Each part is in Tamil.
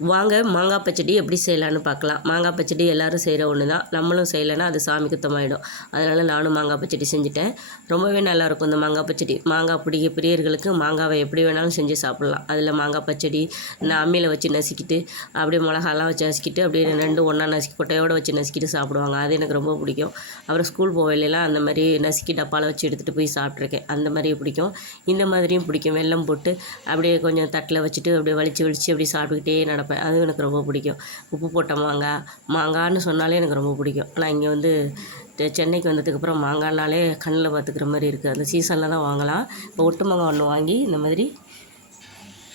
வாங்க மாங்காய் பச்சடி எப்படி செய்யலான்னு பார்க்கலாம். மாங்காய் பச்சடி எல்லோரும் செய்கிற ஒன்று தான் நம்மளும் செய்யலைன்னா அது சாமி குத்தமாயிடும். அதனால் நானும் மாங்காய் பச்சடி செஞ்சுட்டேன். ரொம்பவே நல்லாயிருக்கும் இந்த மாங்காய் பச்சடி. மாங்காய் பிடிக்க பிரியர்களுக்கு மாங்காவை எப்படி வேணாலும் செஞ்சு சாப்பிட்லாம். அதில் மாங்காய் பச்சடி நான் அம்மியில் வச்சு நசுக்கிட்டு அப்படியே மிளகாலாம் வச்சு நசுக்கிட்டு அப்படியே ரெண்டு ஒன்றா நசுக்கி கொட்டையோடு வச்சு நசுக்கிட்டு சாப்பிடுவாங்க. அது எனக்கு ரொம்ப பிடிக்கும். அப்புறம் ஸ்கூல் போவையிலலாம் அந்த மாதிரி நசுக்கி டப்பாவில் வச்சு எடுத்துகிட்டு போய் சாப்பிட்ருக்கேன் அந்த மாதிரி பிடிக்கும். இந்த மாதிரியும் பிடிக்கும். வெல்லம் போட்டு அப்படியே கொஞ்சம் தட்டில் வச்சுட்டு அப்படியே வலிச்சு வலிச்சு அப்படியே சாப்பிட்டுக்கிட்டே நடப்பேன். அதுவும் எனக்கு ரொம்ப பிடிக்கும். உப்பு போட்ட மாங்காய் மாங்கான்னு சொன்னாலே எனக்கு ரொம்ப பிடிக்கும். ஆனால் இங்கே வந்து சென்னைக்கு வந்ததுக்கப்புறம் மாங்காய்னாலே கண்ணில் பார்த்துக்கிற மாதிரி இருக்குது அந்த சீசனில் தான் வாங்கலாம். இப்போ ஒட்டு மாங்காய் ஒன்று வாங்கி இந்த மாதிரி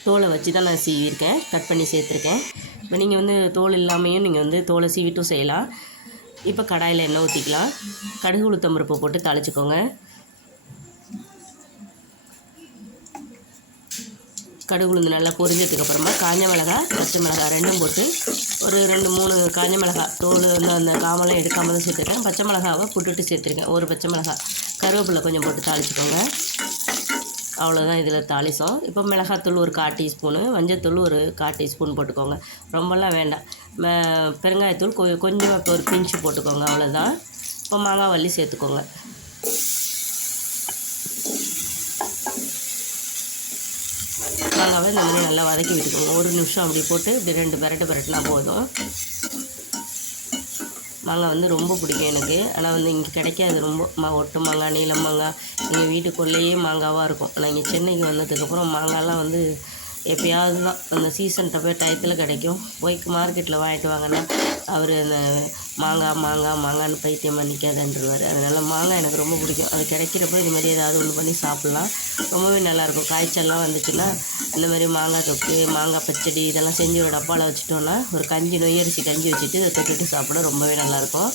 தோலை வச்சு தான் நான் சீவியிருக்கேன். கட் பண்ணி சேர்த்துருக்கேன். இப்போ நீங்கள் வந்து தோல் இல்லாமையும் நீங்கள் வந்து தோலை சீவிட்டும் செய்யலாம். இப்போ கடாயில் எண்ணெய் ஊற்றிக்கலாம் கடுகு உளுத்தம்பருப்பை போட்டு தழைச்சிக்கோங்க கடுகு உளுந்து நல்லா பொரிஞ்சதுக்கு அப்புறமா காஞ்ச மிளகாய் பச்சை மிளகாய் ரெண்டும் போட்டு ஒரு ரெண்டு மூணு காஞ்ச மிளகாய் தோல் வந்து அந்த காமெல்லாம் எடுக்காமல் தான் சேர்த்துருக்கேன். பச்சை மிளகாவை புட்டுட்டு சேர்த்துருக்கேன். ஒரு பச்சை மிளகாய் கருவேப்பிலை கொஞ்சம் போட்டு தாளிச்சுக்கோங்க. அவ்வளோதான் இதில் தாளிசம். இப்போ மிளகாத்தூள் ஒரு கால் டீஸ்பூனு மஞ்சத்தூள் ஒரு கால் டீஸ்பூன் போட்டுக்கோங்க. ரொம்பலாம் வேண்டாம். ம- பெருங்காயத்தூள் கொ இப்போ ஒரு பிஞ்சு போட்டுக்கோங்க. அவ்வளோதான் இப்போ மாங்காய் வள்ளி சேர்த்துக்கோங்க. மாங்காவை இந்த மாதிரி நல்லா வதக்கி விட்டுக்கோங்க. ஒரு நிமிஷம் அப்படி போட்டு இப்படி ரெண்டு பெரட்டு பெரட்டுனா போதும். மாங்காய் வந்து ரொம்ப பிடிக்கும் எனக்கு. ஆனால் வந்து இங்கே கிடைக்காது. ரொம்ப மா ஒட்டு மாங்காய் நீளம் மாங்காய் எங்கள் வீட்டுக்குள்ளேயே மாங்காவாக இருக்கும். ஆனால் இங்கே சென்னைக்கு வந்ததுக்கப்புறம் மாங்காய்லாம் வந்து எப்பயாவது தான் அந்த சீசன் போய் டயத்தில் கிடைக்கும். போய் மார்க்கெட்டில் வாங்கிட்டு வாங்கன்னா அவர் அந்த மாங்காய் மாங்காய் மாங்கான்னு பைத்தியம் பண்ணிக்காதன்றுவார். அதனால் மாங்காய் எனக்கு ரொம்ப பிடிக்கும். அது கிடைக்கிறப்ப இது மாதிரி ஏதாவது ஒன்று பண்ணி சாப்பிட்லாம். ரொம்பவே நல்லாயிருக்கும். காய்ச்சல்லாம் வந்துச்சுன்னா இந்த மாதிரி மாங்காய் தொக்கு மாங்காய் பச்சடி இதெல்லாம் செஞ்சு ஒரு டப்பாவில் வச்சுட்டோன்னா ஒரு கஞ்சி நொய்யரிசி கஞ்சி வச்சுட்டு இதை தொட்டுட்டு சாப்பிட ரொம்பவே நல்லாயிருக்கும்.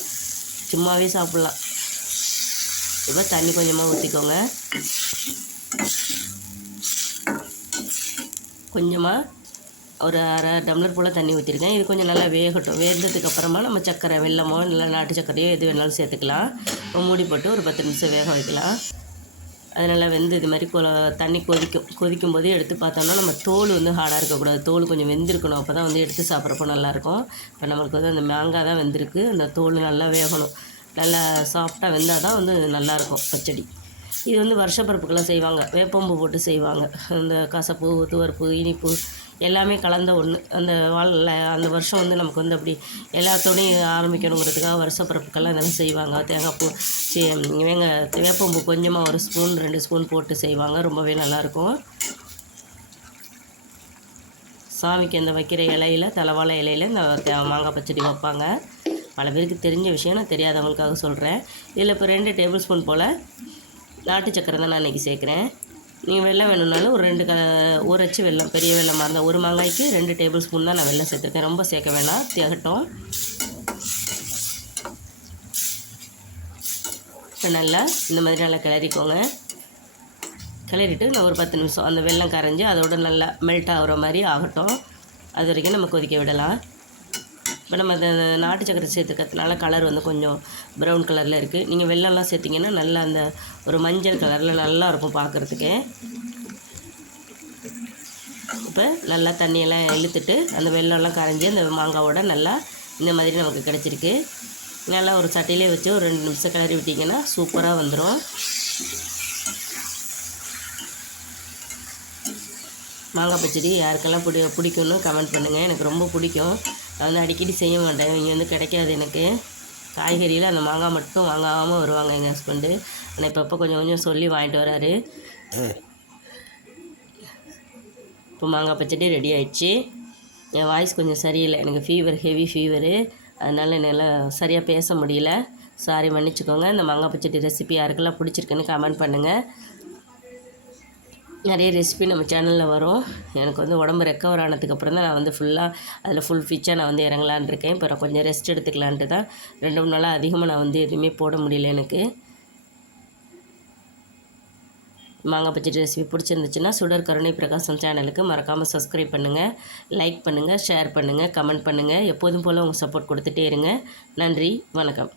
சும்மாவே சாப்பிட்லாம். இப்போ தண்ணி கொஞ்சமாக ஊற்றிக்கோங்க கொஞ்சமாக ஒரு அரை டம்ளர் போல் தண்ணி ஊற்றிருக்கேன் இது கொஞ்சம் நல்லா வேகட்டும். வேந்ததுக்கு அப்புறமா நம்ம சக்கரை வெல்லமோ இல்லை நாட்டு சக்கரையோ எது வேணாலும் சேர்த்துக்கலாம். இப்போ மூடி போட்டு ஒரு பத்து நிமிஷம் வேக வைக்கலாம். அது நல்லா வெந்து இது மாதிரி கொ தண்ணி கொதிக்கும் கொதிக்கும் போது எடுத்து பார்த்தோம்னா நம்ம தோல் வந்து ஹார்டாக இருக்கக்கூடாது. தோல் கொஞ்சம் வெந்திருக்கணும். அப்போ தான் வந்து எடுத்து சாப்பிட்றப்போ நல்லாயிருக்கும். இப்போ நம்மளுக்கு வந்து அந்த மாங்காய் தான் வெந்திருக்கு. அந்த தோல் நல்லா வேகணும். நல்லா சாஃப்டாக வெந்தால் தான் வந்து நல்லாயிருக்கும் பச்சடி. இது வந்து வருஷப்பருப்புக்கெல்லாம் செய்வாங்க. வேப்பம்பு போட்டு செய்வாங்க. இந்த கசப்பு துவர்ப்பு இனிப்பு எல்லாமே கலந்த ஒன்று அந்த வாழ அந்த வருஷம் வந்து நமக்கு வந்து அப்படி எல்லாத்தோடையும் ஆரம்பிக்கணுங்கிறதுக்காக வருஷப்பருப்புக்கெல்லாம் இதெல்லாம் செய்வாங்க. தேங்காய் பூ சி வேங்க வேப்பம்பூ கொஞ்சமாக ஒரு ஸ்பூன் ரெண்டு ஸ்பூன் போட்டு செய்வாங்க. ரொம்பவே நல்லாயிருக்கும். சாமிக்கு அந்த வைக்கிற இலையில தலைவாழை இலையில இந்த தே- மாங்காய் பச்சடி வைப்பாங்க. பல பேருக்கு தெரிஞ்ச விஷயம் நான் தெரியாதவங்களுக்காக சொல்கிறேன் இதில் இப்போ ரெண்டு டேபிள் ஸ்பூன் போல் நாட்டு சக்கரை தான் நான் இன்றைக்கி சேர்க்குறேன். நீங்கள் வெள்ளம் வேணும்னாலும் ஒரு ரெண்டு க ஊறச்சு வெள்ளம் பெரிய வெள்ளமாக இருந்தால் ஒரு மாங்காய்க்கு ரெண்டு டேபிள் ஸ்பூன் தான் நான் வெள்ளம் சேர்த்துருக்கேன். ரொம்ப சேர்க்க வேணாம் திகட்டும். இப்போ நல்லா இந்த மாதிரி நல்லா கிளறிக்கோங்க. கிளறிட்டு நான் ஒரு பத்து நிமிஷம் அந்த வெள்ளம் கரைஞ்சி அதோட நல்லா மெல்ட் ஆகிற மாதிரி ஆகட்டும். அது வரைக்கும் நம்ம கொதிக்க விடலாம். இப்போ நம்ம அந்த நாட்டு சக்கரை சேர்த்துக்கிறதுனால கலர் வந்து கொஞ்சம் ப்ரௌன் கலரில் இருக்குது நீங்கள் வெள்ளம்லாம் சேர்த்திங்கன்னா நல்லா அந்த ஒரு மஞ்சள் கலரில் நல்லா இருக்கும் பார்க்குறதுக்கு. இப்போ நல்லா தண்ணியெல்லாம் இழுத்துட்டு அந்த வெள்ளம்லாம் கரைஞ்சி அந்த மாங்காவோட நல்லா இந்த மாதிரி நமக்கு கிடச்சிருக்கு. நல்லா ஒரு சட்டையிலே வச்சு ஒரு ரெண்டு நிமிஷம் கிளறி விட்டிங்கன்னா சூப்பராக வந்துடும் மாங்காய் பச்சடி யாருக்கெல்லாம் பிடி பிடிக்கும்னு கமெண்ட் பண்ணுங்கள் எனக்கு ரொம்ப பிடிக்கும். நான் வந்து அடிக்கடி செய்ய மாட்டேன். இங்கே வந்து கிடைக்காது எனக்கு. காய்கறியில் அந்த மாங்காய் மட்டும் வாங்காமல் வருவாங்க எங்கள் ஹஸ்பண்டு ஆனால் இப்போ இப்போ கொஞ்சம் கொஞ்சம் சொல்லி வாங்கிட்டு வராரு. இப்போ மாங்காய் பச்சடி ரெடி ஆயிடுச்சு. என் வாய்ஸ் கொஞ்சம் சரியில்லை. எனக்கு ஃபீவர் ஹெவி ஃபீவரு அதனால் என்னால் சரியாக பேச முடியல. சாரி மன்னிச்சுக்கோங்க. இந்த மாங்காய் பச்சடி ரெசிபி யாருக்கெல்லாம் பிடிச்சிருக்குன்னு கமெண்ட் பண்ணுங்கள் நிறைய ரெசிபி நம்ம சேனலில் வரும். எனக்கு வந்து உடம்பு ரெக்கவர் ஆனதுக்கப்புறம் தான் நான் வந்து ஃபுல்லாக அதில் ஃபுல் ஃபிச்சாக நான் வந்து இறங்கலான் இருக்கேன். இப்போ நான் கொஞ்சம் ரெஸ்ட் எடுத்துக்கலான்ட்டு தான். ரெண்டு மூணு நாளாக அதிகமாக நான் வந்து எதுவுமே போட முடியல எனக்கு. மாங்காய் பச்சடி ரெசிபி பிடிச்சிருந்துச்சுன்னா சுடர் கருணை பிரகாசம் சேனலுக்கு மறக்காமல் சப்ஸ்கிரைப் பண்ணுங்கள் லைக் பண்ணுங்கள் ஷேர் பண்ணுங்கள் கமெண்ட் பண்ணுங்கள் எப்போதும் போல் உங்கள் சப்போர்ட் கொடுத்துட்டே இருங்க. நன்றி வணக்கம்.